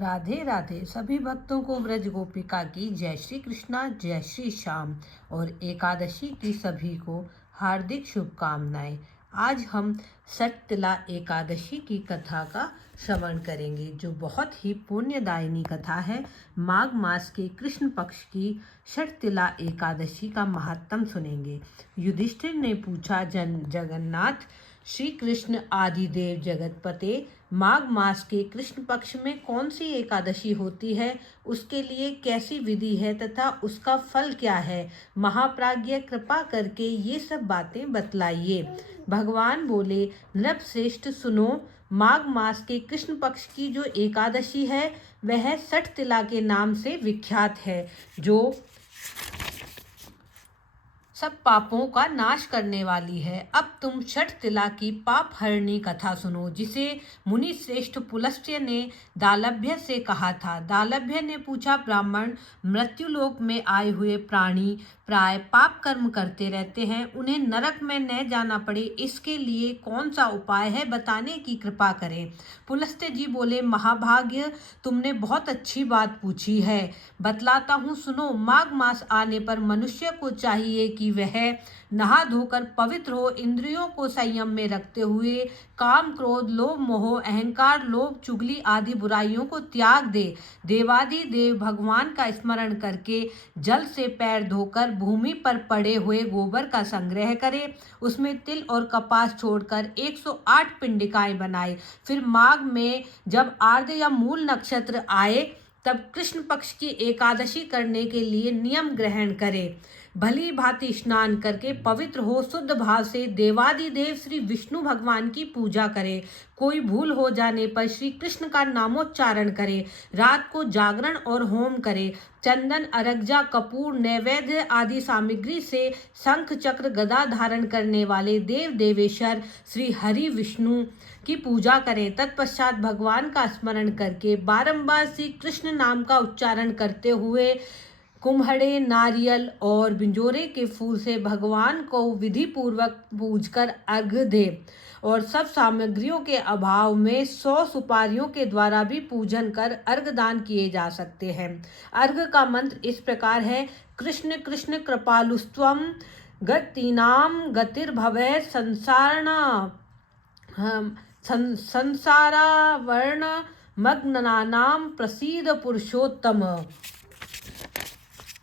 राधे राधे सभी भक्तों को ब्रज गोपिका की जय श्री कृष्णा जय श्री श्याम। और एकादशी की सभी को हार्दिक शुभकामनाएं। आज हम षटतिला एकादशी की कथा का श्रवण करेंगे, जो बहुत ही पुण्यदायिनी कथा है। माघ मास के कृष्ण पक्ष की षटतिला एकादशी का महात्म सुनेंगे। युधिष्ठिर ने पूछा, जगन्नाथ श्री कृष्ण आदिदेव जगतपते, माघ मास के कृष्ण पक्ष में कौन सी एकादशी होती है, उसके लिए कैसी विधि है तथा उसका फल क्या है? महाप्राज्ञ कृपा करके ये सब बातें बतलाइए। भगवान बोले, नृपश्रेष्ठ सुनो, माघ मास के कृष्ण पक्ष की जो एकादशी है वह षटतिला के नाम से विख्यात है, जो सब पापों का नाश करने वाली है। अब तुम षटतिला की पाप हरणी कथा सुनो, जिसे मुनि श्रेष्ठ पुलस्त्य ने दालभ्य से कहा था। दालभ्य ने पूछा, ब्राह्मण मृत्युलोक में आए हुए प्राणी प्राय पाप कर्म करते रहते हैं, उन्हें नरक में न जाना पड़े, इसके लिए कौन सा उपाय है, बताने की कृपा करें। पुलस्त्य जी बोले, महाभाग्य, तुमने बहुत अच्छी बात पूछी है, बतलाता हूँ, सुनो। माघ मास आने पर मनुष्य को चाहिए कि वह नहा धोकर पवित्र हो, इंद्रियों को संयम में रखते हुए काम क्रोध लोभ मोह अहंकार लोभ चुगली आदि बुराइयों को त्याग दे। देवादि देव भगवान का स्मरण करके जल से पैर धोकर भूमि पर पड़े हुए गोबर का संग्रह करे, उसमें तिल और कपास छोड़कर 108 पिंडिकाएं बनाए। फिर माघ में जब आर्द्र या मूल नक्षत्र आए तब कृष्ण पक्ष की एकादशी करने के लिए नियम ग्रहण करे। भली भांति स्नान करके पवित्र हो शुद्ध भाव से देवादिदेव श्री विष्णु भगवान की पूजा करे। कोई भूल हो जाने पर श्री कृष्ण का नामोच्चारण करे। रात को जागरण और होम करे। चंदन अरगजा कपूर नैवेद्य आदि सामग्री से शंख चक्र गदा धारण करने वाले देव देवेश्वर श्री हरि विष्णु की पूजा करें। तत्पश्चात भगवान का स्मरण करके बारंबार श्री कृष्ण नाम का उच्चारण करते हुए कुम्हड़े नारियल और बिंजोरे के फूल से भगवान को विधि पूर्वक पूजकर अर्घ्य दे। और सब सामग्रियों के अभाव में 100 सुपारियों के द्वारा भी पूजन कर अर्घ्य दान किए जा सकते हैं। अर्घ्य का मंत्र इस प्रकार है, कृष्ण कृष्ण कृपालुस्त्वं गतीनाम गतिर्भवे संसारावर्ण मग्नानाम प्रसीद पुरुषोत्तम।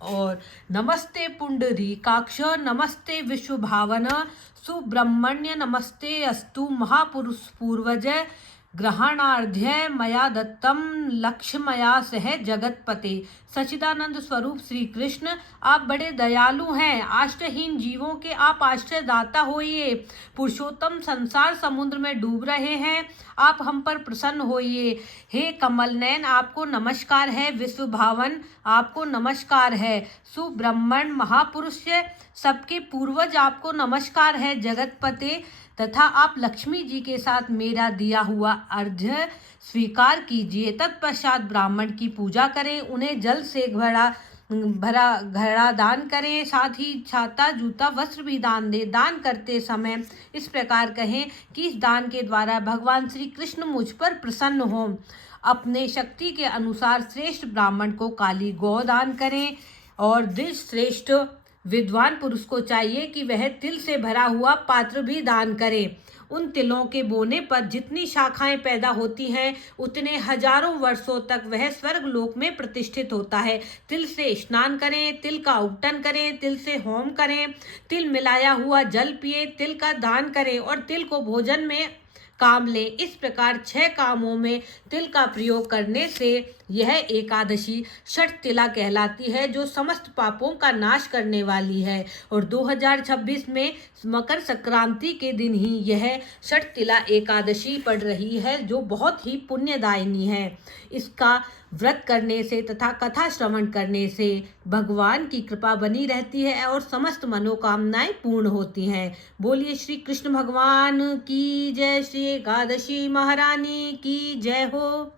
और नमस्ते पुंडरीकाक्ष, नमस्ते विश्वभावन, सुब्रह्मण्य, नमस्ते अस्तु महापुरुष पूर्वज, ग्रहणार्ध्य मया दत्तम लक्ष्मया सह जगतपते। सच्चिदानंद स्वरूप श्री कृष्ण, आप बड़े दयालु हैं, आश्रयहीन जीवों के आप आश्रयदाता होइए। पुरुषोत्तम संसार समुद्र में डूब रहे हैं, आप हम पर प्रसन्न होइए। हे कमल नयन, आपको नमस्कार है। विश्वभावन, आपको नमस्कार है। सुब्रह्मण्य महापुरुष, सबके पूर्वज, आपको नमस्कार है। जगतपते तथा आप लक्ष्मी जी के साथ मेरा दिया हुआ अर्घ्य स्वीकार कीजिए। तत्पश्चात ब्राह्मण की पूजा करें, उन्हें जल से भरा घड़ा दान करें, साथ ही छाता जूता वस्त्र भी दान दे। दान करते समय इस प्रकार कहें कि इस दान के द्वारा भगवान श्री कृष्ण मुझ पर प्रसन्न हों। अपने शक्ति के अनुसार श्रेष्ठ ब्राह्मण को काली गौ दान करें। और द्विज श्रेष्ठ विद्वान पुरुष को चाहिए कि वह तिल से भरा हुआ पात्र भी दान करे। उन तिलों के बोने पर जितनी शाखाएं पैदा होती हैं, उतने हजारों वर्षों तक वह स्वर्ग लोक में प्रतिष्ठित होता है। तिल से स्नान करें, तिल का उपटन करें, तिल से होम करें, तिल मिलाया हुआ जल पिए, तिल का दान करें और तिल को भोजन में काम ले। इस प्रकार 6 कामों में तिल का प्रयोग करने से यह एकादशी षटतिला कहलाती है, जो समस्त पापों का नाश करने वाली है। और 2026 में मकर संक्रांति के दिन ही यह षटतिला एकादशी पड़ रही है, जो बहुत ही पुण्यदायिनी है। इसका व्रत करने से तथा कथा श्रवण करने से भगवान की कृपा बनी रहती है और समस्त मनोकामनाएं पूर्ण होती हैं। बोलिए श्री कृष्ण भगवान की जय, श्री एकादशी महारानी की जय हो।